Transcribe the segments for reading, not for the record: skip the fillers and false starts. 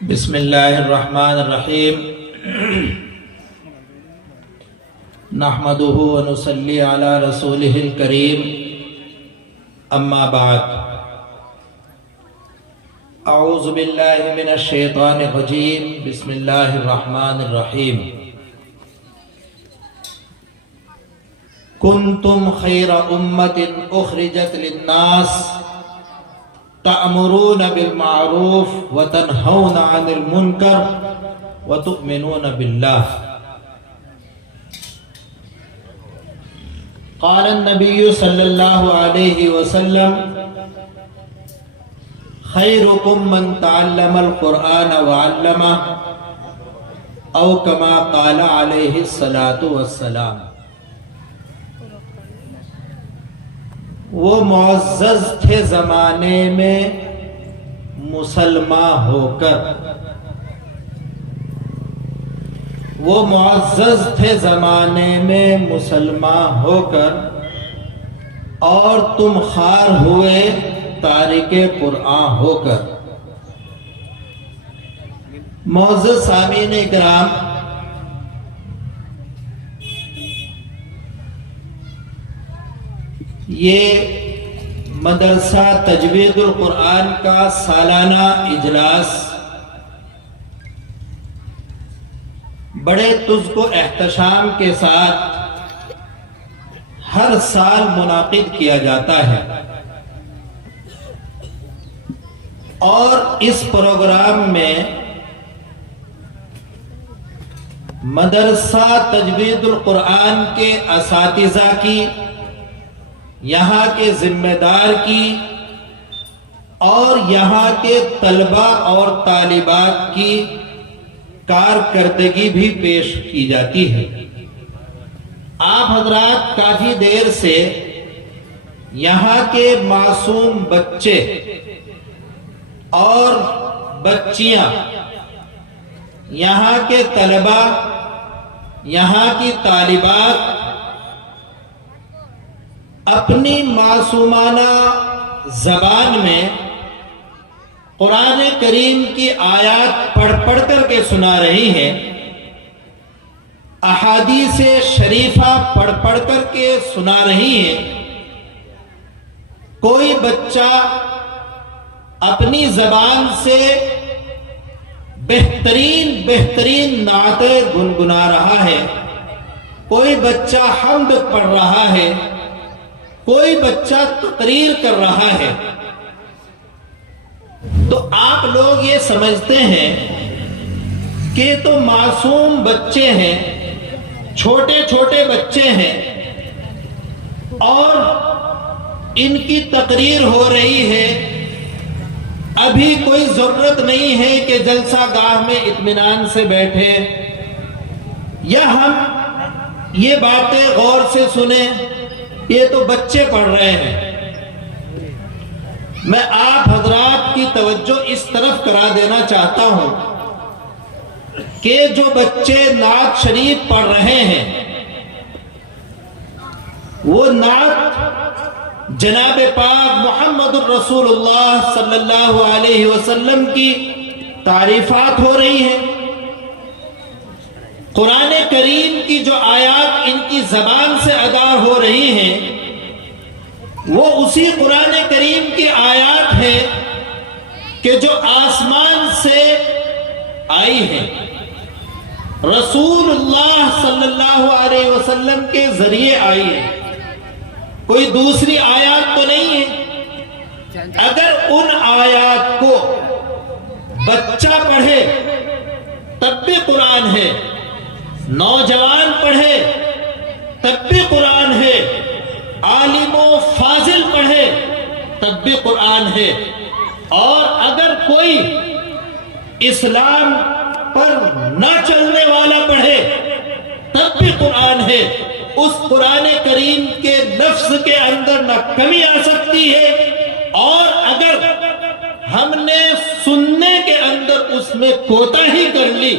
بسم اللہ الرحمن الرحیم نحمده ونصلی علی رسولہ الکریم اما بعد اعوذ باللہ من الشیطان الرجیم بسم اللہ الرحمن الرحیم کنتم خیر امت اخرجت للناس تأمرون بالمعروف وتنہون عن المنکر وتؤمنون باللہ قال النبی صلی اللہ علیہ وسلم خیرکم من تعلم القرآن وعلمہ او کما قال علیہ الصلاة والسلام۔ وہ معزز تھے زمانے میں مسلمان ہو کر، وہ معزز تھے زمانے میں مسلمان ہو کر، اور تم خوار ہوئے تارک قرآن ہو کر۔ معزز سامعین اکرام، یہ مدرسہ تجوید القرآن کا سالانہ اجلاس بڑے تزک و احتشام کے ساتھ ہر سال منعقد کیا جاتا ہے، اور اس پروگرام میں مدرسہ تجوید القرآن کے اساتذہ کی، یہاں کے ذمہ دار کی، اور یہاں کے طلباء اور طالبات کی کارکردگی بھی پیش کی جاتی ہے۔ آپ حضرات کافی دیر سے یہاں کے معصوم بچے اور بچیاں، یہاں کے طلباء، یہاں کی طالبات اپنی معصومانہ زبان میں قرآن کریم کی آیات پڑھ پڑھ کر کے سنا رہی ہیں، احادیث شریفہ پڑھ پڑھ کر کے سنا رہی ہیں۔ کوئی بچہ اپنی زبان سے بہترین نعتیں گنگنا رہا ہے، کوئی بچہ حمد پڑھ رہا ہے، کوئی بچہ تقریر کر رہا ہے۔ تو آپ لوگ یہ سمجھتے ہیں کہ تو معصوم بچے ہیں، چھوٹے چھوٹے بچے ہیں، اور ان کی تقریر ہو رہی ہے، ابھی کوئی ضرورت نہیں ہے کہ جلسہ گاہ میں اطمینان سے بیٹھے، یا ہم یہ باتیں غور سے سنیں، یہ تو بچے پڑھ رہے ہیں۔ میں آپ حضرات کی توجہ اس طرف کرا دینا چاہتا ہوں کہ جو بچے نعت شریف پڑھ رہے ہیں، وہ نعت جناب پاک محمد الرسول اللہ صلی اللہ علیہ وسلم کی تعریفات ہو رہی ہیں۔ قرآن کریم کی جو آیات ان کی زبان سے ادا ہو رہی ہیں، وہ اسی قرآن کریم کی آیات ہیں کہ جو آسمان سے آئی ہیں، رسول اللہ صلی اللہ علیہ وسلم کے ذریعے آئی ہیں، کوئی دوسری آیات تو نہیں ہے۔ اگر ان آیات کو بچہ پڑھے تب بھی قرآن ہے، نوجوان پڑھے تب بھی قرآن ہے، عالم و فاضل پڑھے تب بھی قرآن ہے، اور اگر کوئی اسلام پر نہ چلنے والا پڑھے تب بھی قرآن ہے۔ اس قرآن کریم کے لفظ کے اندر نہ کمی آ سکتی ہے، اور اگر ہم نے سننے کے اندر اس میں کوتاہی کر لی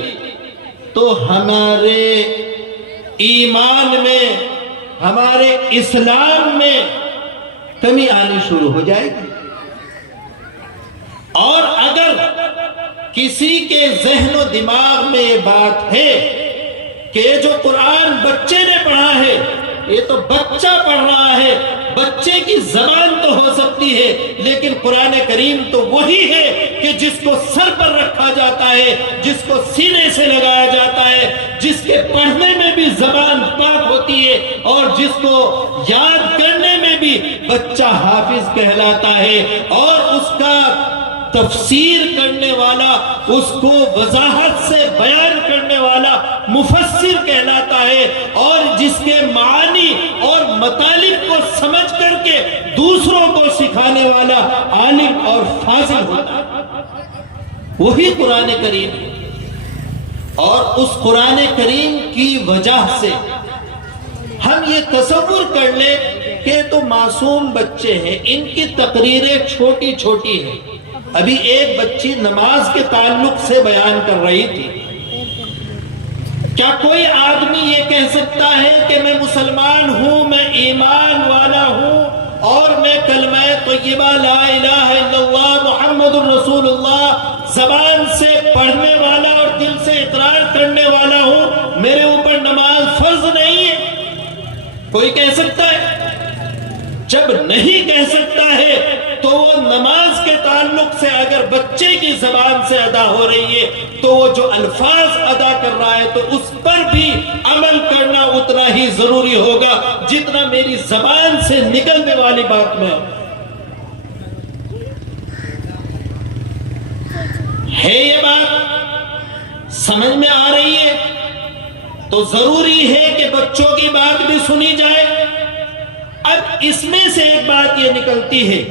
تو ہمارے ایمان میں، ہمارے اسلام میں کمی آنی شروع ہو جائے گی۔ اور اگر کسی کے ذہن و دماغ میں یہ بات ہے کہ جو قرآن بچے نے پڑھا ہے یہ تو بچہ پڑھ رہا ہے، بچے کی زبان تو ہو سکتی ہے لیکن قرآن کریم تو وہی ہے کہ جس کو سر پر رکھا جاتا ہے، جس کو سینے سے لگایا جاتا ہے، جس کے پڑھنے میں بھی زبان پاک ہوتی ہے اور جس کو یاد کرنے میں بھی بچہ حافظ کہلاتا ہے، اور اس کا تفسیر کرنے والا، اس کو وضاحت سے بیان کرنے والا مفسر کہلاتا ہے، اور جس کے معانی اور مطالب کو سمجھ کر کے دوسروں کو سکھانے والا عالم اور فاضل ہوتا ہے، وہی قرآن کریم ہے۔ اور اس قرآن کریم کی وجہ سے ہم یہ تصور کر لیں کہ تو معصوم بچے ہیں، ان کی تقریریں چھوٹی چھوٹی ہیں۔ ابھی ایک بچی نماز کے تعلق سے بیان کر رہی تھی، کیا کوئی آدمی یہ کہہ سکتا ہے کہ میں مسلمان ہوں، میں ایمان والا ہوں اور میں کلمہ طیبہ لا الہ الا اللہ محمد الرسول اللہ زبان سے پڑھنے والا اور دل سے اقرار کرنے والا ہوں، میرے اوپر نماز فرض نہیں ہے؟ کوئی کہہ سکتا ہے؟ جب نہیں کہہ سکتا ہے تو وہ نماز کے تعلق سے اگر بچے کی زبان سے ادا ہو رہی ہے تو وہ جو الفاظ ادا کر رہا ہے تو اس پر بھی عمل کرنا اتنا ہی ضروری ہوگا جتنا میری زبان سے نکلنے والی بات میں ہے۔ یہ بات سمجھ میں آ رہی ہے تو ضروری ہے کہ بچوں کی بات بھی سنی جائے۔ اب اس میں سے ایک بات یہ نکلتی ہے،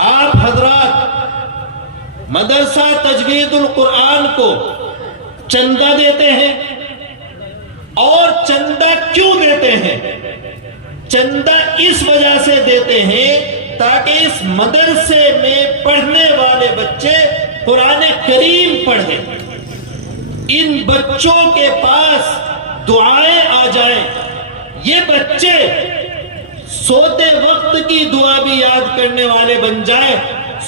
آپ حضرات مدرسہ تجوید القرآن کو چندہ دیتے ہیں، اور چندہ کیوں دیتے ہیں؟ چندہ اس وجہ سے دیتے ہیں تاکہ اس مدرسے میں پڑھنے والے بچے قرآن کریم پڑھیں، ان بچوں کے پاس دعائیں آ جائیں، یہ بچے سوتے وقت کی دعا بھی یاد کرنے والے بن جائے،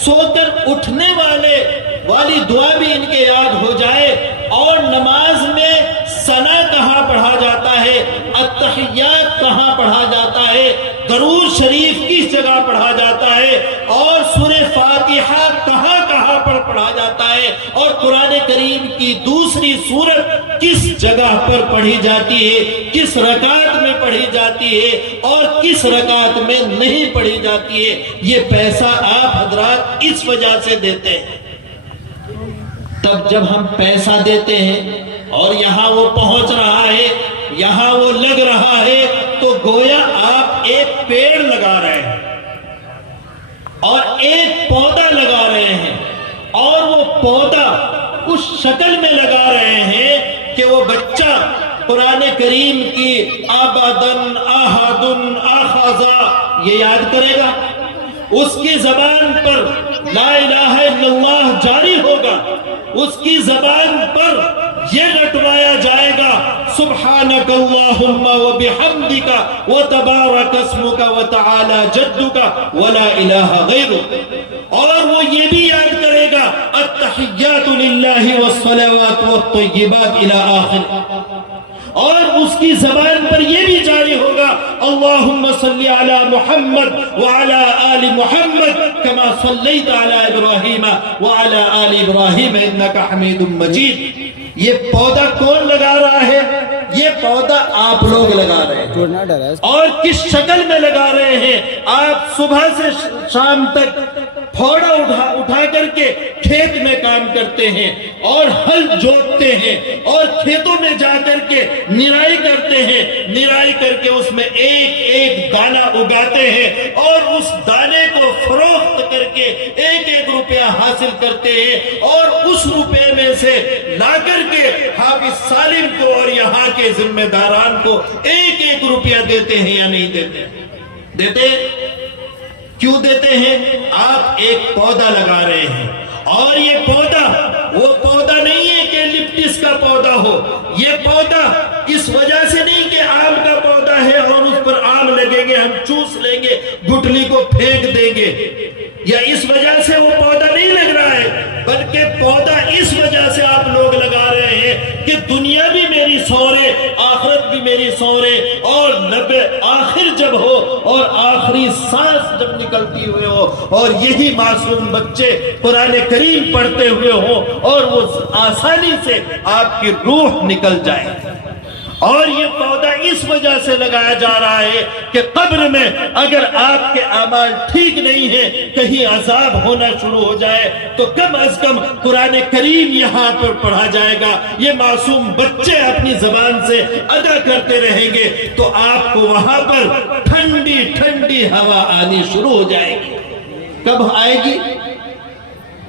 سو کر اٹھنے والی دعا بھی ان کے یاد ہو جائے، اور نماز میں ثنا کہاں پڑھا جاتا ہے، التحیات کہاں پڑھا جاتا ہے، درود شریف کس جگہ پڑھا جاتا ہے، اور سورہ فاتحہ کہاں کہاں پر پڑھا جاتا ہے، اور قرآن کریم کی دوسری سورت کس جگہ پر پڑھی جاتی ہے، کس رکعت میں پڑھی جاتی ہے اور کس رکعت میں نہیں پڑھی جاتی ہے، یہ پیسہ آپ حضرات اس وجہ سے دیتے ہیں۔ تب جب ہم پیسہ دیتے ہیں اور یہاں وہ پہنچ رہا ہے، یہاں وہ لگ رہا ہے، تو گویا آپ ایک پیڑ لگا رہے ہیں اور ایک پودا لگا رہے ہیں، اور وہ پودا اس شکل میں لگا رہے ہیں کہ وہ بچہ قرآن کریم کی آبادن آہادن آخازا یہ یاد کرے گا، اس کی زبان پر لا الہ الا اللہ جاری ہوگا، اس کی زبان پر یہ رٹوایا جائے گا سبحانک اللہم و بحمدک و تبارک اسمک و تعالی جدک ولا الہ غیرک، اور وہ یہ بھی یاد کرے گا التحیات للہ والصلوات والطیبات الی آخر، اور اس کی زبان پر یہ بھی جاری ہوگا اللہم صلی علی محمد وعلی آل محمد کما صلیت علی ابراہیم وعلی آل ابراہیم انکا حمید مجید۔ یہ پودا کون لگا رہا ہے؟ یہ پودا آپ لوگ لگا رہے ہیں، اور کس شکل میں لگا رہے ہیں؟ آپ صبح سے شام تک پھوڑا اٹھا کر کے کھیت میں کام کرتے ہیں اور ہل جوتتے ہیں اور کھیتوں میں جا کر کے نرائی کرتے ہیں، نرائی کر کے اس میں ایک ایک دانہ اگاتے ہیں اور اس دانے کو فروخت کر کے ایک ایک روپیہ حاصل کرتے ہیں، اور اس روپے میں سے لا کر کے حافظ سالم کو اور یہاں کے ذمہ داران کو ایک ایک روپیہ دیتے ہیں یا نہیں دیتے؟ دیتے کیوں دیتے ہیں؟ آپ ایک پودا لگا رہے ہیں، اور یہ پودا وہ پودا نہیں ہے کہ لپٹس کا پودا ہو، یہ پودا اس وجہ سے نہیں کہ آم کا پودا ہے اور اس پر آم لگیں گے ہم چوس لیں گے گٹلی کو پھینک دیں گے، یا اس وجہ سے وہ پودا نہیں لگ رہا ہے، بلکہ پودا اس وجہ سے آپ لوگ لگا رہے ہیں کہ دنیا بھی میری سورے، آخرت بھی میری سورے، اور آخر جب ہو اور آخری سانس جب نکلتی ہوئے ہو اور یہی معصوم بچے قرآن کریم پڑھتے ہوئے ہو اور وہ آسانی سے آپ کی روح نکل جائے۔ اور یہ پودا اس وجہ سے لگایا جا رہا ہے کہ قبر میں اگر آپ کے اعمال ٹھیک نہیں ہیں، کہیں عذاب ہونا شروع ہو جائے تو کم از کم قرآن کریم یہاں پر پڑھا جائے گا، یہ معصوم بچے اپنی زبان سے ادا کرتے رہیں گے تو آپ کو وہاں پر ٹھنڈی ٹھنڈی ہوا آنی شروع ہو جائے گی۔ کب آئے گی؟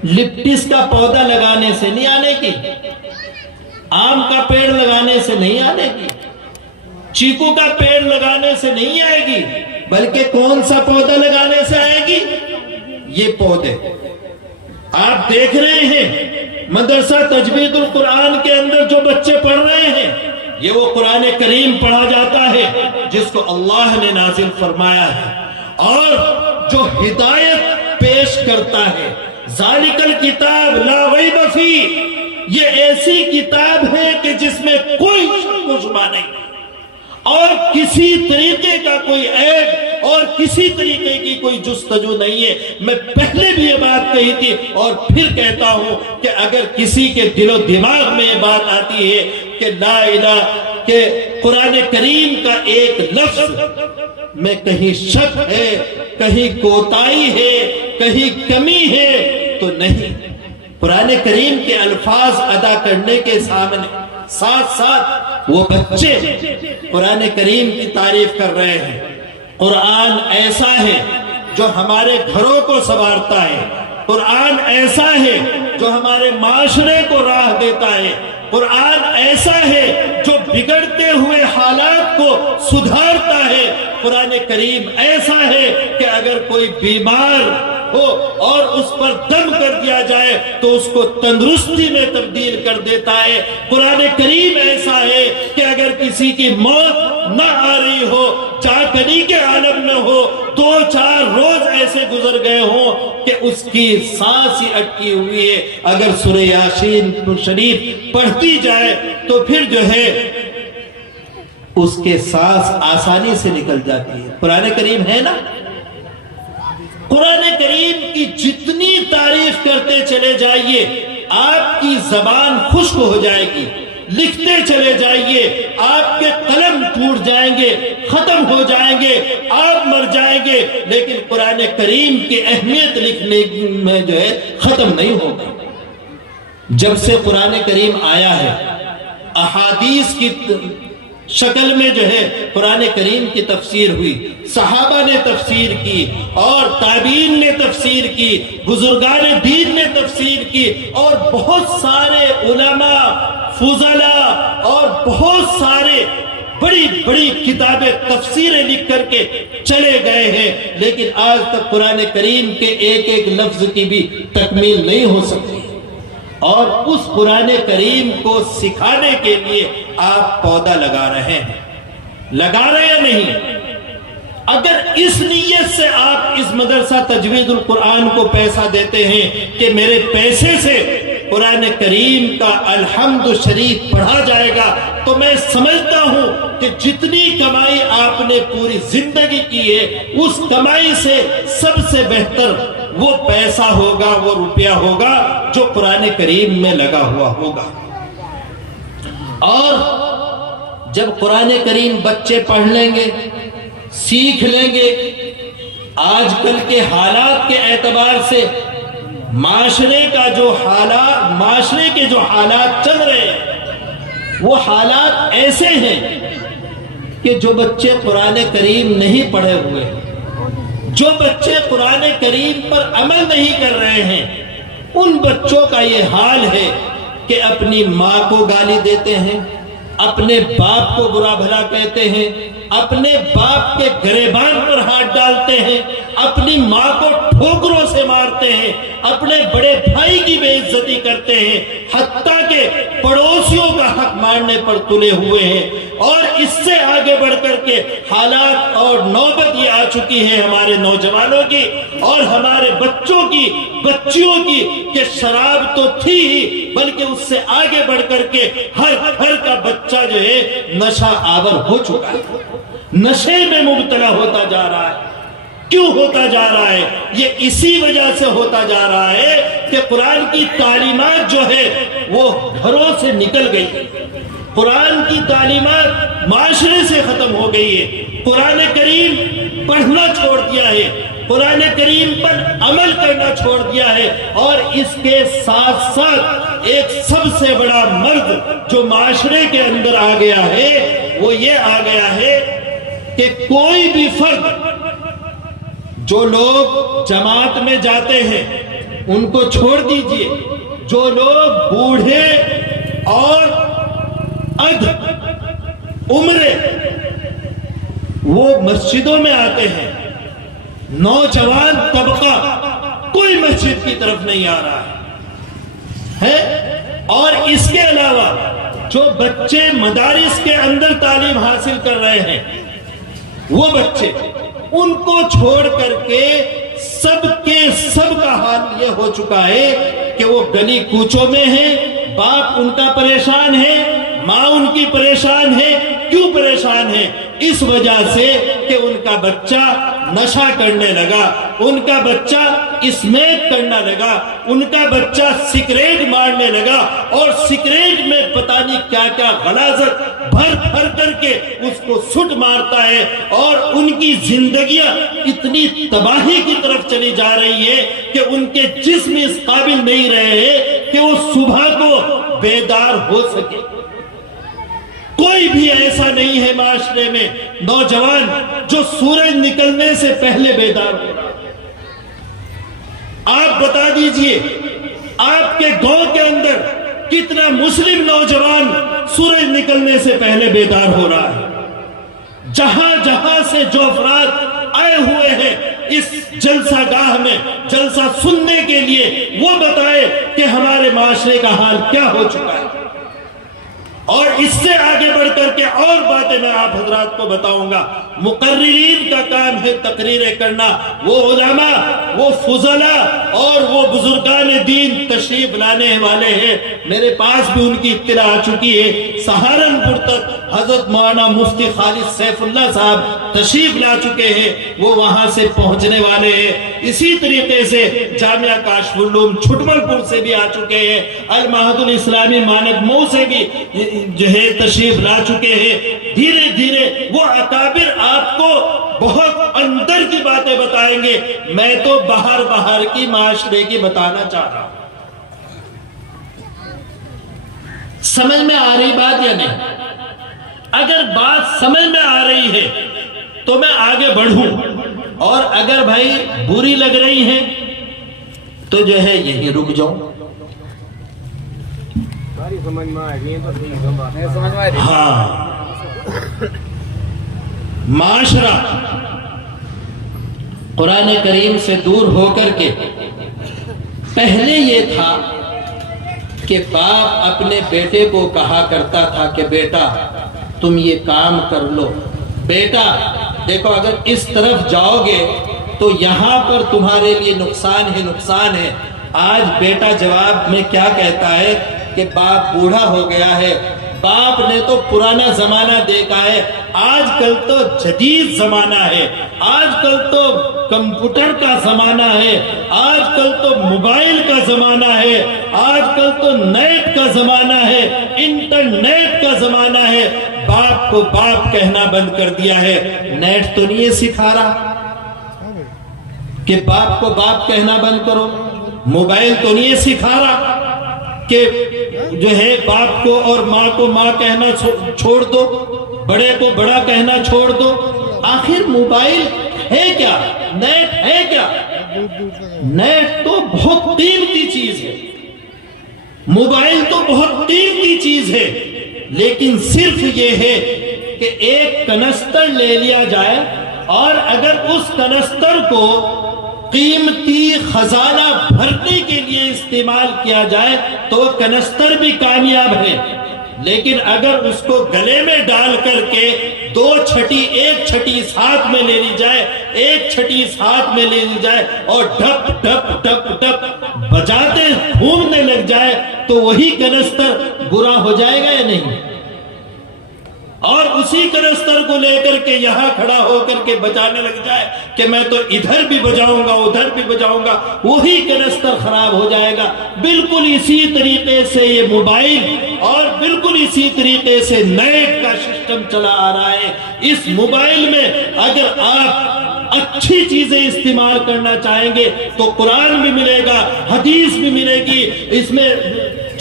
لپٹس کا پودا لگانے سے نہیں آنے کی، آم کا پیڑ لگانے سے نہیں آنے کی، چیکو کا پیڑ لگانے سے نہیں آئے گی، بلکہ کون سا پودا لگانے سے آئے گی؟ یہ پودے آپ دیکھ رہے ہیں مدرسہ تجوید القرآن کے اندر جو بچے پڑھ رہے ہیں، یہ وہ قرآن کریم پڑھا جاتا ہے جس کو اللہ نے نازل فرمایا ہے اور جو ہدایت پیش کرتا ہے۔ ذالک الکتاب لا ریب فیہ، یہ ایسی کتاب ہے کہ جس میں کوئی شک و شبہ نہیں اور کسی طریقے کا کوئی عیب اور کسی طریقے کی کوئی جستجو نہیں ہے۔ میں پہلے بھی یہ بات کہی تھی اور پھر کہتا ہوں کہ اگر کسی کے دل و دماغ میں یہ بات آتی ہے کہ لا الہ کہ قرآن کریم کا ایک لفظ میں کہیں شک ہے، کہیں کوتاہی ہے، کہیں کمی ہے، تو نہیں، قرآن کریم کے الفاظ ادا کرنے کے سامنے ساتھ ساتھ وہ بچے قرآن کریم کی تعریف کر رہے ہیں۔ قرآن ایسا ہے جو ہمارے گھروں کو سنوارتا ہے، قرآن ایسا ہے جو ہمارے معاشرے کو راہ دیتا ہے، قرآن ایسا ہے جو بگڑتے ہوئے حالات کو سدھارتا ہے، قرآن کریم ایسا ہے کہ اگر کوئی بیمار ہو اور اس پر دم کر دیا جائے تو اس کو تندرستی میں تبدیل کر دیتا ہے، قرآن کریم ایسا ہے کہ اگر کسی کی موت نہ آ رہی ہو، چاکنی کے عالم میں ہو، 2-4 روز ایسے گزر گئے ہوں کہ اس کی سانس ہی اٹکی ہوئی ہے، اگر سورہ یاسین شریف پڑھتی جائے تو پھر جو ہے اس کے سانس آسانی سے نکل جاتی ہے۔ قرآن کریم ہے نا، قرآن کریم کی جتنی تعریف کرتے چلے جائیے آپ کی زبان خشک ہو جائے گی، لکھتے چلے جائیے آپ کے قلم ٹوٹ جائیں گے، ختم ہو جائیں گے، آپ مر جائیں گے، لیکن قرآن کریم کی اہمیت لکھنے میں جو ہے ختم نہیں ہوگا۔ جب سے قرآن کریم آیا ہے احادیث کی شکل میں جو ہے قرآن کریم کی تفسیر ہوئی، صحابہ نے تفسیر کی اور تابعین نے تفسیر کی، بزرگان دین نے تفسیر کی اور بہت سارے علماء، فضلاء اور بہت سارے بڑی بڑی کتابیں تفسیریں لکھ کر کے چلے گئے ہیں، لیکن آج تک قرآن کریم کے ایک ایک لفظ کی بھی تکمیل نہیں ہو سکتی۔ اور اس قرآن کریم کو سکھانے کے لیے آپ پودا لگا رہے ہیں، لگا رہے یا نہیں؟ اگر اس نیت سے آپ اس مدرسہ تجوید القرآن کو پیسہ دیتے ہیں کہ میرے پیسے سے قرآن کریم کا الحمد شریف پڑھا جائے گا، تو میں سمجھتا ہوں کہ جتنی کمائی آپ نے پوری زندگی کی ہے اس کمائی سے سب سے بہتر وہ پیسہ ہوگا، وہ روپیہ ہوگا جو قرآن کریم میں لگا ہوا ہوگا۔ اور جب قرآن کریم بچے پڑھ لیں گے، سیکھ لیں گے، آج کل کے حالات کے اعتبار سے معاشرے کے جو حالات چل رہے ہیں وہ حالات ایسے ہیں کہ جو بچے قرآن کریم نہیں پڑھے ہوئے، جو بچے قرآن کریم پر عمل نہیں کر رہے ہیں، ان بچوں کا یہ حال ہے کہ اپنی ماں کو گالی دیتے ہیں، اپنے باپ کو برا بھلا کہتے ہیں، اپنے باپ کے گریبان پر ہاتھ ڈالتے ہیں، اپنی ماں کو ٹھوکروں سے مارتے ہیں، اپنے بڑے بھائی کی بے عزتی کرتے ہیں، حتیٰ کہ پڑوسیوں کا حق مارنے پر تلے ہوئے ہیں۔ اور اس سے آگے بڑھ کر کے حالات اور نوبت یہ آ چکی ہے ہمارے نوجوانوں کی اور ہمارے بچوں کی، بچیوں کی، کہ شراب تو تھی ہی بلکہ اس سے آگے بڑھ کر کے ہر گھر کا بچہ جو ہے نشہ آور ہو چکا ہے، نشے میں مبتلا ہوتا جا رہا ہے۔ کیوں ہوتا جا رہا ہے؟ یہ اسی وجہ سے ہوتا جا رہا ہے کہ قرآن کی تعلیمات جو ہے وہ گھروں سے نکل گئی، قرآن کی تعلیمات معاشرے سے ختم ہو گئی ہے، قرآن کریم پڑھنا چھوڑ دیا ہے، قرآن کریم پر عمل کرنا چھوڑ دیا ہے۔ اور اس کے ساتھ ساتھ ایک سب سے بڑا مرض جو معاشرے کے اندر آ گیا ہے وہ یہ آ گیا ہے کہ کوئی بھی فرد، جو لوگ جماعت میں جاتے ہیں ان کو چھوڑ دیجئے، جو لوگ بوڑھے اور ادھ عمرے وہ مسجدوں میں آتے ہیں، نوجوان طبقہ کوئی مسجد کی طرف نہیں آ رہا ہے۔ اور اس کے علاوہ جو بچے مدارس کے اندر تعلیم حاصل کر رہے ہیں وہ بچے، ان کو چھوڑ کر کے سب کے سب کا حال یہ ہو چکا ہے کہ وہ گلی کوچوں میں ہیں، باپ ان کا پریشان ہے، ماں ان کی پریشان ہے۔ کیوں پریشان ہے؟ اس وجہ سے کہ ان کا بچہ نشہ کرنے لگا، ان کا بچہ اسمیک کرنا لگا، ان کا بچہ سگریٹ مارنے لگا، اور سگریٹ میں پتہ نہیں کیا کیا غلاظت بھر بھر کر کے اس کو سٹ مارتا ہے، اور ان کی زندگیاں اتنی تباہی کی طرف چلی جا رہی ہے کہ ان کے جسم اس قابل نہیں رہے ہیں کہ وہ صبح کو بیدار ہو سکے۔ کوئی بھی ایسا نہیں ہے معاشرے میں نوجوان جو سورج نکلنے سے پہلے بیدار ہو رہا۔ آپ بتا دیجئے آپ کے گاؤں کے اندر کتنا مسلم نوجوان سورج نکلنے سے پہلے بیدار ہو رہا ہے۔ جہاں جہاں سے جو افراد آئے ہوئے ہیں اس جلسہ گاہ میں جلسہ سننے کے لیے، وہ بتائے کہ ہمارے معاشرے کا حال کیا ہو چکا ہے۔ اور اس سے آگے بڑھ کر کے اور باتیں میں آپ حضرات کو بتاؤں گا۔ مقررین کا کام ہے تقریریں کرنا، وہ علماء، وہ فضلاء اور وہ بزرگان دین تشریف لانے والے ہیں، میرے پاس بھی ان کی اطلاع آ چکی ہے۔ سہارنپور تک حضرت مولانا مفتی خالد سیف اللہ صاحب تشریف لا چکے ہیں، وہ وہاں سے پہنچنے والے ہیں۔ اسی طریقے سے جامعہ کاشف العلوم چھٹمل پور سے بھی آ چکے ہیں، المعہد الاسلامی مانک مئو سے بھی جو ہے تشریف لا چکے ہیں۔ دھیرے دھیرے وہ اکابر آپ کو بہت اندر کی باتیں بتائیں گے، میں تو باہر باہر کی معاشرے کی بتانا چاہ رہا ہوں۔ سمجھ میں آ رہی بات یا نہیں؟ اگر بات سمجھ میں آ رہی ہے تو میں آگے بڑھوں، اور اگر بھائی بری لگ رہی ہے تو جو ہے یہی رک جاؤں۔ ہاں، معاشرہ قرآن کریم سے دور ہو کر کے پہلے یہ تھا کہ باپ اپنے بیٹے کو کہا کرتا تھا کہ بیٹا تم یہ کام کر لو، بیٹا دیکھو اگر اس طرف جاؤ گے تو یہاں پر تمہارے لیے نقصان ہی نقصان ہے۔ آج بیٹا جواب میں کیا کہتا ہے کہ باپ بوڑھا ہو گیا ہے، باپ نے تو پرانا زمانہ دیکھا ہے، آج کل تو جدید زمانہ ہے، آج کل تو کمپیوٹر کا زمانہ ہے، آج کل تو موبائل کا زمانہ ہے، آج کل تو نیٹ کا زمانہ ہے، انٹرنیٹ کا زمانہ ہے۔ باپ کو باپ کہنا بند کر دیا ہے۔ نیٹ تو نہیں یہ سکھا رہا کہ باپ کو باپ کہنا بند کرو، موبائل تو نہیں یہ سکھا رہا کہ جو ہے باپ کو اور ماں کو ماں کہنا چھوڑ دو، بڑے کو بڑا کہنا چھوڑ دو۔ آخر موبائل ہے کیا؟ نیٹ ہے کیا؟ نیٹ تو بہت قیمتی چیز ہے، موبائل تو بہت قیمتی چیز ہے، لیکن صرف یہ ہے کہ ایک کنستر لے لیا جائے اور اگر اس کنستر کو قیمتی خزانہ بھرنے کے لیے استعمال کیا جائے تو وہ کنستر بھی کامیاب ہے، لیکن اگر اس کو گلے میں ڈال کر کے دو چھٹی ایک چھٹی ساتھ میں لے لی جائے، ایک چھٹی ساتھ میں لے لی جائے اور ڈھپ ڈھپ ڈھپ ڈھپ بجاتے گھومنے لگ جائے تو وہی کنستر برا ہو جائے گا یا نہیں؟ اور اسی کنستر کو لے کر کے یہاں کھڑا ہو کر کے بجانے لگ جائے کہ میں تو ادھر بھی بجاؤں گا ادھر بھی بجاؤں گا، وہی کنستر خراب ہو جائے گا۔ بالکل اسی طریقے سے یہ موبائل اور بالکل اسی طریقے سے نیٹ کا سسٹم چلا آ رہا ہے۔ اس موبائل میں اگر آپ اچھی چیزیں استعمال کرنا چاہیں گے تو قرآن بھی ملے گا، حدیث بھی ملے گی، اس میں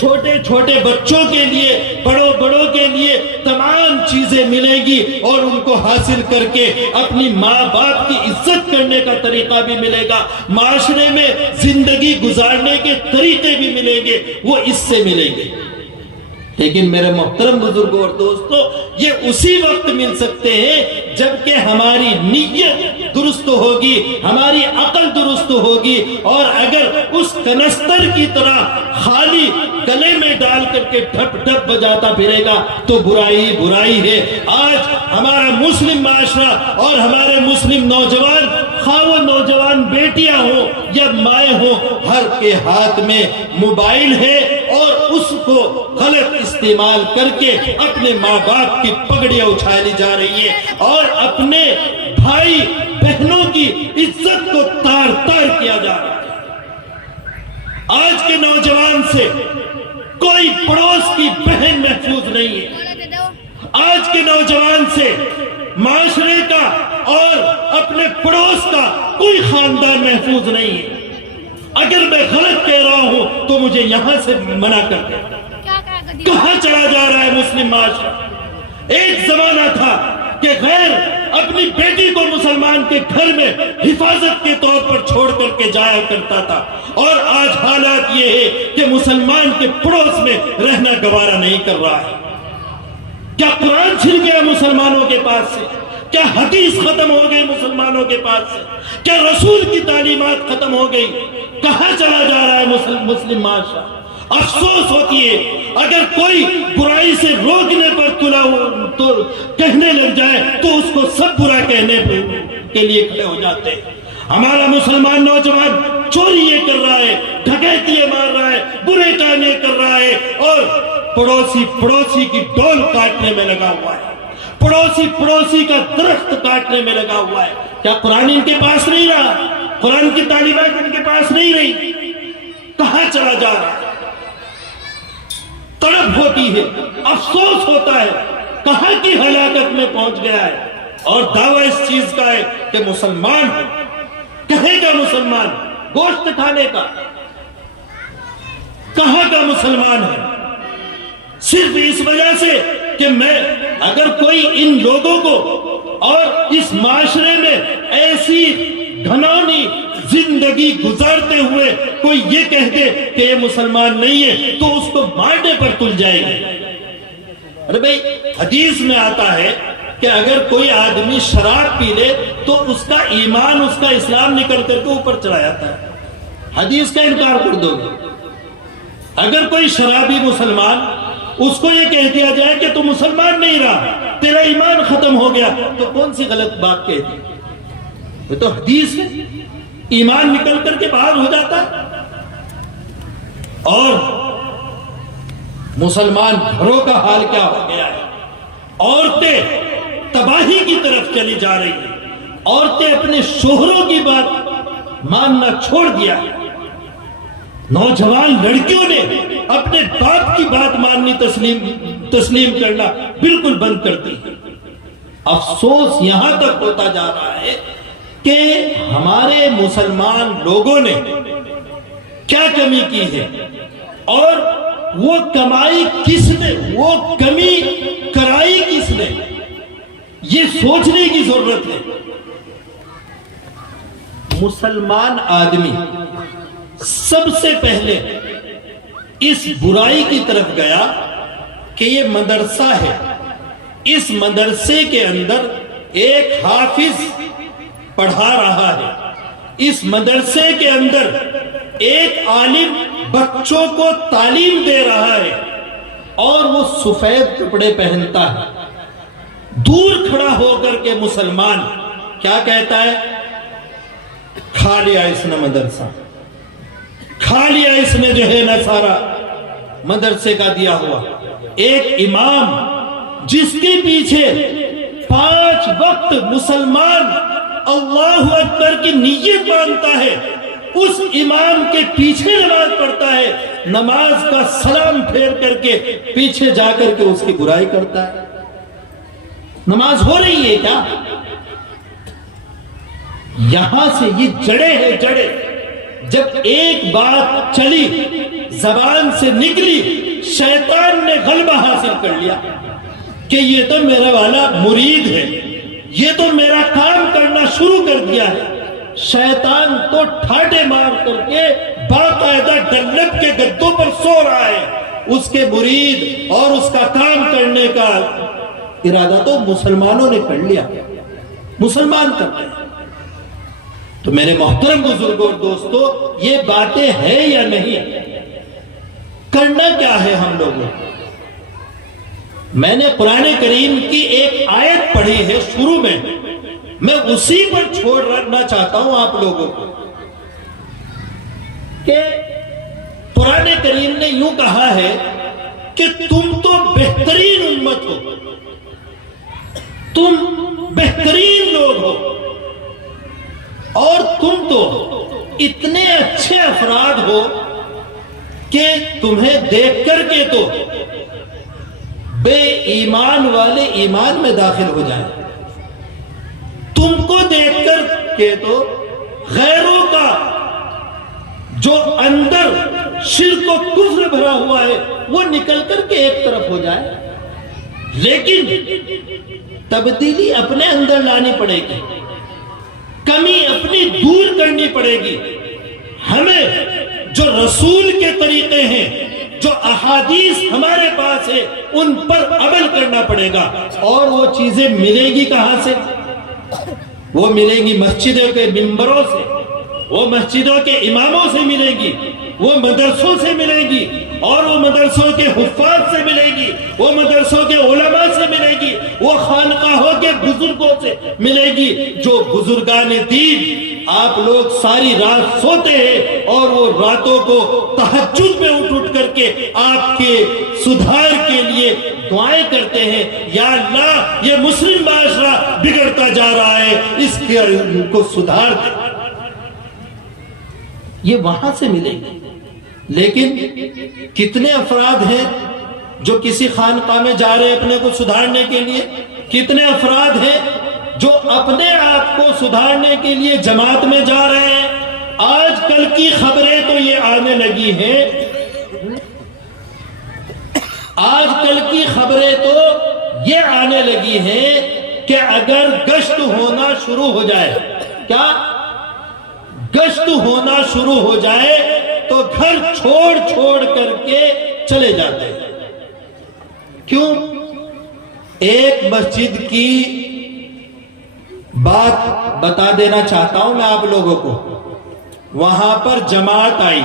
چھوٹے چھوٹے بچوں کے لیے بڑوں کے لیے تمام چیزیں ملیں گی اور ان کو حاصل کر کے اپنی ماں باپ کی عزت کرنے کا طریقہ بھی ملے گا، معاشرے میں زندگی گزارنے کے طریقے بھی ملیں گے، وہ اس سے ملیں گے۔ لیکن میرے محترم بزرگوں اور دوستوں، یہ اسی وقت مل سکتے ہیں جبکہ ہماری نیت درست ہوگی، ہماری عقل درست ہوگی، اور اگر اس کنستر کی طرح خالی گلے میں ڈال کر کے ڈھپ ڈھپ بجاتا پھرے گا تو برائی برائی ہے۔ آج ہمارا مسلم معاشرہ اور ہمارے مسلم نوجوان، خواہ وہ نوجوان بیٹیاں ہوں یا مائیں ہوں، ہر کے ہاتھ میں موبائل ہے اور اس کو غلط استعمال کر کے اپنے ماں باپ کی پگڑیاں اچھالی جا رہی ہیں اور اپنے بھائی بہنوں کی عزت کو تار تار کیا جا رہا ہے۔ آج کے نوجوان سے کوئی پڑوس کی بہن محفوظ نہیں ہے، آج کے نوجوان سے معاشرے کا اور اپنے پڑوس کا کوئی خاندان محفوظ نہیں ہے۔ اگر میں غلط کہہ رہا ہوں تو مجھے یہاں سے منع کر دیں۔ کہاں چلا جا رہا ہے مسلم معاشرہ؟ ایک زمانہ تھا کہ غیر اپنی بیٹی کو مسلمان کے گھر میں حفاظت کے طور پر چھوڑ کر کے جایا کرتا تھا، اور آج حالات یہ ہے کہ مسلمان کے پڑوس میں رہنا گوارا نہیں کر رہا ہے۔ کیا قرآن چھن گیا مسلمانوں کے پاس سے؟ کیا حدیث ختم ہو گئی مسلمانوں کے پاس سے؟ کیا رسول کی تعلیمات ختم ہو گئی؟ کہاں چلا جا رہا ہے مسلم معاشرہ؟ افسوس ہوتی ہے اگر کوئی برائی سے روکنے پر تو کہنے لگ جائے تو اس کو سب برا کہنے کے لیے کھڑے ہو جاتے ہیں۔ ہمارا مسلمان نوجوان چوری یہ کر رہا ہے، ڈکیتی یہ مار رہا ہے، برے کام یہ کر رہا ہے، اور پڑوسی کی ڈول کاٹنے میں لگا ہوا ہے، پڑوسی کا درخت کاٹنے میں لگا ہوا ہے۔ کیا قرآن ان کے پاس نہیں رہا؟ قرآن کی تعلیمات ان کے پاس نہیں رہی؟ کہاں چلا جا رہا ہے؟ تڑپ ہوتی ہے، افسوس ہوتا ہے کہاں کی ہلاکت میں پہنچ گیا ہے، اور دعویٰ اس چیز کا ہے کہ مسلمان کہے گا مسلمان گوشت کھانے کا، کہاں کا مسلمان ہے؟ صرف اس وجہ سے کہ میں اگر کوئی ان لوگوں کو اور اس معاشرے میں ایسی گھنونی زندگی گزارتے ہوئے کوئی یہ کہہ دے کہ یہ مسلمان نہیں ہے تو اس کو مارنے پر تل جائے گا۔ ارے بھائی، حدیث میں آتا ہے کہ اگر کوئی آدمی شراب پی لے تو اس کا ایمان، اس کا اسلام نکل کر کے اوپر چلا جاتا ہے۔ حدیث کا انکار کر دو گے؟ اگر کوئی شرابی مسلمان، اس کو یہ کہہ دیا جائے کہ تو مسلمان نہیں رہا، تیرا ایمان ختم ہو گیا، تو کون سی غلط بات کہہ دی؟ یہ تو حدیث ہے، ایمان نکل کر کے باہر ہو جاتا ہے۔ اور مسلمان گھروں کا حال کیا ہو گیا ہے؟ عورتیں تباہی کی طرف چلی جا رہی ہیں، عورتیں اپنے شوہروں کی بات ماننا چھوڑ دیا ہے، نوجوان لڑکیوں نے اپنے باپ کی بات ماننی تسلیم کرنا بالکل بند کر دی۔ افسوس یہاں تک ہوتا جا رہا ہے کہ ہمارے مسلمان لوگوں نے کیا کمی کی ہے، اور وہ کمائی کس نے، وہ کمی کرائی کس نے، یہ سوچنے کی ضرورت ہے۔ مسلمان آدمی سب سے پہلے اس برائی کی طرف گیا کہ یہ مدرسہ ہے، اس مدرسے کے اندر ایک حافظ پڑھا رہا ہے، اس مدرسے کے اندر ایک عالم بچوں کو تعلیم دے رہا ہے، اور وہ سفید کپڑے پہنتا ہے۔ دور کھڑا ہو کر کے مسلمان کیا کہتا ہے؟ کھا لیا اس نے مدرسہ، کھا لیا اس نے جو ہے نا سارا مدرسے کا دیا ہوا۔ ایک امام جس کے پیچھے 5 وقت مسلمان اللہ اکبر کی نیت مانتا ہے، اس امام کے پیچھے نماز پڑھتا ہے، نماز کا سلام پھیر کر کے پیچھے جا کر کے اس کی برائی کرتا ہے۔ نماز ہو رہی ہے کیا؟ یہاں سے یہ جڑے ہیں، جڑے جب ایک بات چلی، زبان سے نکلی، شیطان نے غلبہ حاصل کر لیا کہ یہ تو میرا والا مرید ہے، یہ تو میرا کام کرنا شروع کر دیا ہے۔ شیطان تو ٹھاٹے مار کر کے باقاعدہ ڈنلپ کے گدوں پر سو رہا ہے، اس کے مرید اور اس کا کام کرنے کا ارادہ تو مسلمانوں نے کر لیا، مسلمان کر رہے ہیں۔ تو میرے محترم بزرگوں اور دوستو، یہ باتیں ہیں یا نہیں؟ کرنا کیا ہے ہم لوگوں؟ میں نے قرآن کریم کی ایک آیت پڑھی ہے شروع میں اسی پر چھوڑ رکھنا چاہتا ہوں آپ لوگوں کو، کہ قرآن کریم نے یوں کہا ہے کہ تم تو بہترین امت ہو، تم بہترین لوگ ہو، اور تم تو اتنے اچھے افراد ہو کہ تمہیں دیکھ کر کے تو بے ایمان والے ایمان میں داخل ہو جائیں، تم کو دیکھ کر کے تو غیروں کا جو اندر شرک و کفر بھرا ہوا ہے وہ نکل کر کے ایک طرف ہو جائے۔ لیکن تبدیلی اپنے اندر لانی پڑے گی، کمی اپنی دور کرنی پڑے گی۔ ہمیں جو رسول کے طریقے ہیں، جو احادیث ہمارے پاس ہے، ان پر عمل کرنا پڑے گا۔ اور وہ چیزیں ملے گی کہاں سے؟ وہ ملیں گی مسجدوں کے ممبروں سے، وہ مسجدوں کے اماموں سے ملے گی، وہ مدرسوں سے ملے گی، اور وہ مدرسوں کے حفاظ سے ملے گی، وہ مدرسوں کے علماء سے ملے گی، وہ خانقاہوں کے بزرگوں سے ملے گی۔ جو بزرگان دین، آپ لوگ ساری رات سوتے ہیں اور وہ راتوں کو تہجد میں اٹھ کر کے آپ کے سدھار کے لیے دعائیں کرتے ہیں، یا اللہ یہ مسلم معاشرہ بگڑتا جا رہا ہے، اس کو سدھار دے۔ یہ وہاں سے ملے گی۔ لیکن کتنے افراد ہیں جو کسی خانقاہ میں جا رہے ہیں اپنے کو سدھارنے کے لیے؟ کتنے افراد ہیں جو اپنے آپ کو سدھارنے کے لیے جماعت میں جا رہے ہیں؟ آج کل کی خبریں تو یہ آنے لگی ہیں، آج کل کی خبریں تو یہ آنے لگی ہیں کہ اگر گشت ہونا شروع ہو جائے، کیا گشت ہونا شروع ہو جائے تو گھر چھوڑ چھوڑ کر کے چلے جاتے ہیں۔ کیوں؟ ایک مسجد کی بات بتا دینا چاہتا ہوں میں آپ لوگوں کو۔ وہاں پر جماعت آئی،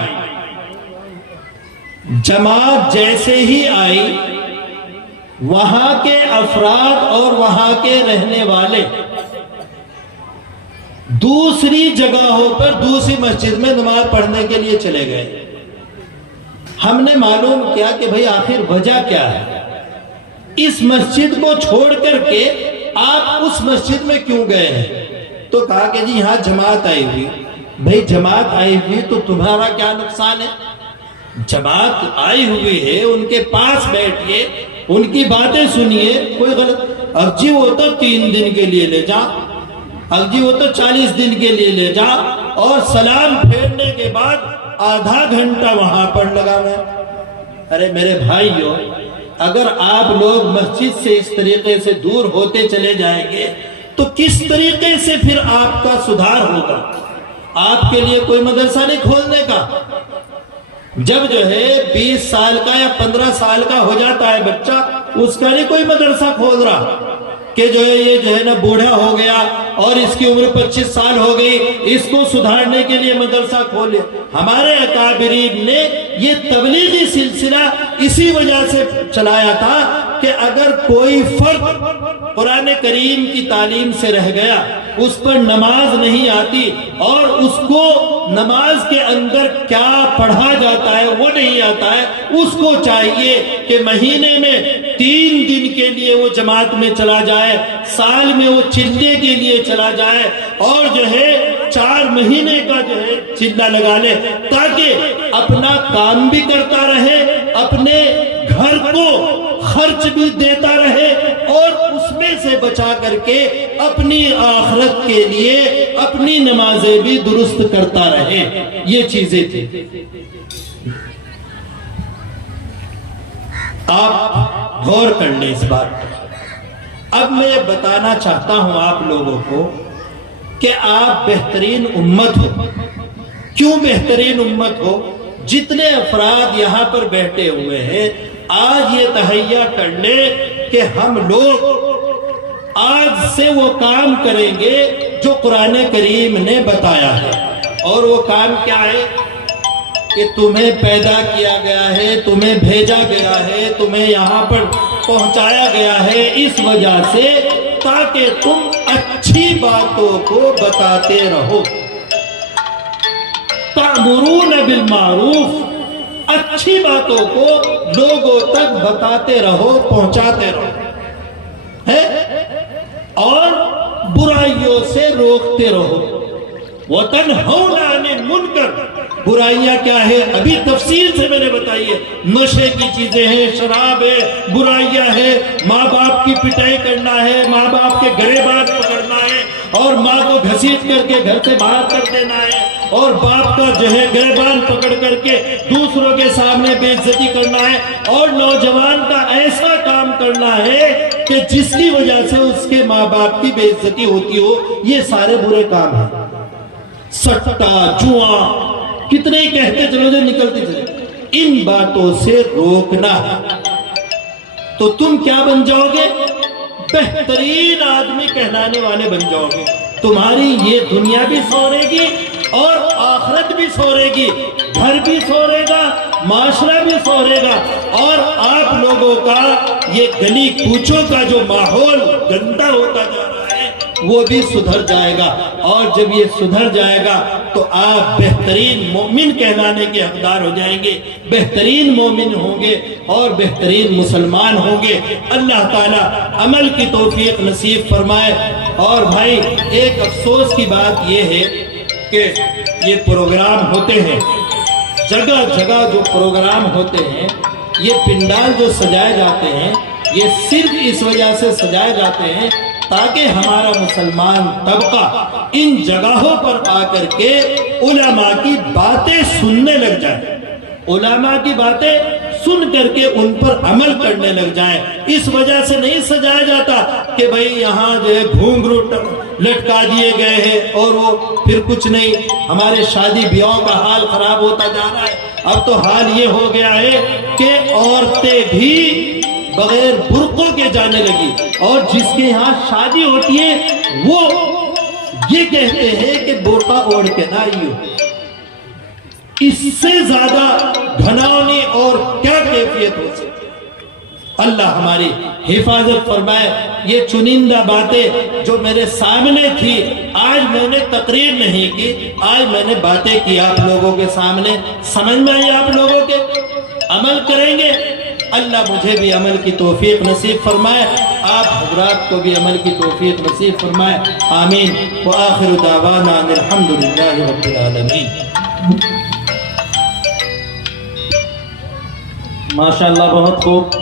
جماعت جیسے ہی آئی، وہاں کے افراد اور وہاں کے رہنے والے دوسری جگہوں پر دوسری مسجد میں نماز پڑھنے کے لیے چلے گئے۔ ہم نے معلوم کیا کہ بھئی آخر وجہ کیا ہے، اس مسجد کو چھوڑ کر کے آپ اس مسجد میں کیوں گئے ہیں؟ تو کہا کہ جی یہاں جماعت آئی ہوئی۔ بھئی جماعت آئی ہوئی تو تمہارا کیا نقصان ہے؟ جماعت آئی ہوئی ہے، ان کے پاس بیٹھئے، ان کی باتیں سنیے، کوئی غلط؟ اب جی وہ تو 3 دن کے لیے لے جا، اب جی وہ تو 40 دن کے لیے لے جا، اور سلام پھیرنے کے بعد آدھا گھنٹہ وہاں پر لگا میں۔ ارے میرے بھائیو، اگر آپ لوگ مسجد سے اس طریقے سے دور ہوتے چلے جائیں گے تو کس طریقے سے پھر آپ کا سدھار ہوگا؟ آپ کے لیے کوئی مدرسہ نہیں کھولنے کا، جب جو ہے 20 سال کا یا 15 سال کا ہو جاتا ہے بچہ، اس کا نہیں کوئی مدرسہ کھول رہا کہ جو ہے یہ جو ہے نا بوڑھا ہو گیا اور اس کی عمر 25 سال ہو گئی، اس کو سدھارنے کے لیے مدرسہ کھولے۔ ہمارے اکابرین نے یہ تبلیغی سلسلہ اسی وجہ سے چلایا تھا کہ اگر کوئی فرد قرآن کریم کی تعلیم سے رہ گیا، اس پر نماز نہیں آتی اور اس کو نماز کے اندر کیا پڑھا جاتا ہے وہ نہیں آتا ہے، اس کو چاہیے کہ مہینے میں 3 دن کے لیے وہ جماعت میں چلا جائے، سال میں وہ چلے کے لیے چلا جائے اور جو ہے 4 مہینے کا جو ہے چلہ لگا لے، تاکہ اپنا کام بھی کرتا رہے، اپنے گھر کو خرچ بھی دیتا رہے اور اس میں سے بچا کر کے اپنی آخرت کے لیے اپنی نمازیں بھی درست کرتا رہے۔ یہ چیزیں تھی۔ آپ غور کر لیں اس بات پر۔ اب میں بتانا چاہتا ہوں آپ لوگوں کو کہ آپ بہترین امت ہو۔ کیوں بہترین امت ہو؟ جتنے افراد یہاں پر بیٹھے ہوئے ہیں، آج یہ تہیہ کر لیں کہ ہم لوگ آج سے وہ کام کریں گے جو قرآن کریم نے بتایا ہے۔ اور وہ کام کیا ہے؟ کہ تمہیں پیدا کیا گیا ہے، تمہیں بھیجا گیا ہے، تمہیں یہاں پر پہنچایا گیا ہے اس وجہ سے تاکہ تم اچھی باتوں کو بتاتے رہو۔ تأمرون بالمعروف، اچھی باتوں کو لوگوں تک بتاتے رہو، پہنچاتے رہو ہے، اور برائیوں سے روکتے رہو۔ وَتَنْهَوْنَ عَنِ الْمُنْكَرِ، برائیاں کیا ہے؟ ابھی تفصیل سے میں نے بتائی ہے۔ نشے کی چیزیں ہیں، شراب ہے، برائیاں ہے، ماں باپ کی پٹائی کرنا ہے، ماں باپ کے گریبان پکڑنا ہے اور ماں کو گھسیٹ کر کے گھر سے باہر کر دینا ہے، اور باپ کا جو ہے گریبان پکڑ کر کے دوسروں کے سامنے بے عزتی کرنا ہے، اور نوجوان کا ایسا کام کرنا ہے کہ جس کی وجہ سے اس کے ماں باپ کی بے عزتی ہوتی ہو۔ یہ سارے برے کام ہیں۔ سٹا، جوا، کتنے ہی کہتے چلو جو نکلتے چلے، ان باتوں سے روکنا ہے۔ تو تم کیا بن جاؤ گے؟ بہترین آدمی کہلانے والے بن جاؤ گے۔ تمہاری یہ دنیا بھی سورے گی اور آخرت بھی سورے گی، گھر بھی سورے گا، معاشرہ بھی سورے گا، اور آپ لوگوں کا یہ گلی کوچوں کا جو ماحول گندا ہوتا جا رہا ہے وہ بھی سدھر جائے گا۔ اور جب یہ سدھر جائے گا تو آپ بہترین مومن کہلانے کے حقدار ہو جائیں گے، بہترین مومن ہوں گے اور بہترین مسلمان ہوں گے۔ اللہ تعالیٰ عمل کی توفیق نصیب فرمائے۔ اور بھائی ایک افسوس کی بات یہ ہے کہ یہ پروگرام ہوتے ہیں، جگہ جگہ جو پروگرام ہوتے ہیں، یہ پنڈال جو سجائے جاتے ہیں، یہ صرف اس وجہ سے سجائے جاتے ہیں تاکہ ہمارا مسلمان طبقہ ان جگہوں پر آ کر کے علماء کی باتیں سننے لگ جائے، علماء کی باتیں سن کر کے ان پر عمل کرنے لگ جائیں۔ اس وجہ سے نہیں سجایا جاتا کہ بھئی یہاں جو ہے گھونگرو لٹکا دیے گئے ہیں اور وہ پھر کچھ نہیں۔ ہمارے شادی بیاہوں کا حال خراب ہوتا جا رہا ہے۔ اب تو حال یہ ہو گیا ہے کہ عورتیں بھی بغیر برقعوں کے جانے لگی، اور جس کے یہاں شادی ہوتی ہے وہ یہ کہتے ہیں کہ برقع اوڑھ کے نہ آئیو۔ اس سے زیادہ گھناؤنی اور کیا کیفیت ہو سکتی؟ اللہ ہماری حفاظت فرمائے۔ یہ چنندہ باتیں جو میرے سامنے تھی، آج میں نے تقریر نہیں کی، آج میں نے باتیں کی آپ لوگوں کے سامنے۔ سمجھ میں آئی آپ لوگوں کے؟ عمل کریں گے؟ اللہ مجھے بھی عمل کی توفیق نصیب فرمائے، آپ حضرات کو بھی عمل کی توفیق نصیب فرمائے، آمین۔ وآخر دعوانا الحمدللہ رب العالمین۔ ماشاءاللہ، بہت خوب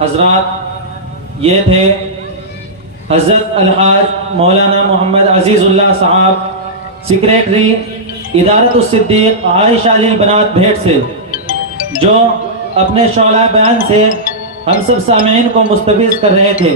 حضرات۔ یہ تھے حضرت الحاج مولانا محمد عزیز اللہ صاحب، سیکریٹری ادارت الصدیق عائشہ علی البنات بھیٹ سے، جو اپنے شعلہ بیان سے ہم سب سامعین کو مستفیض کر رہے تھے۔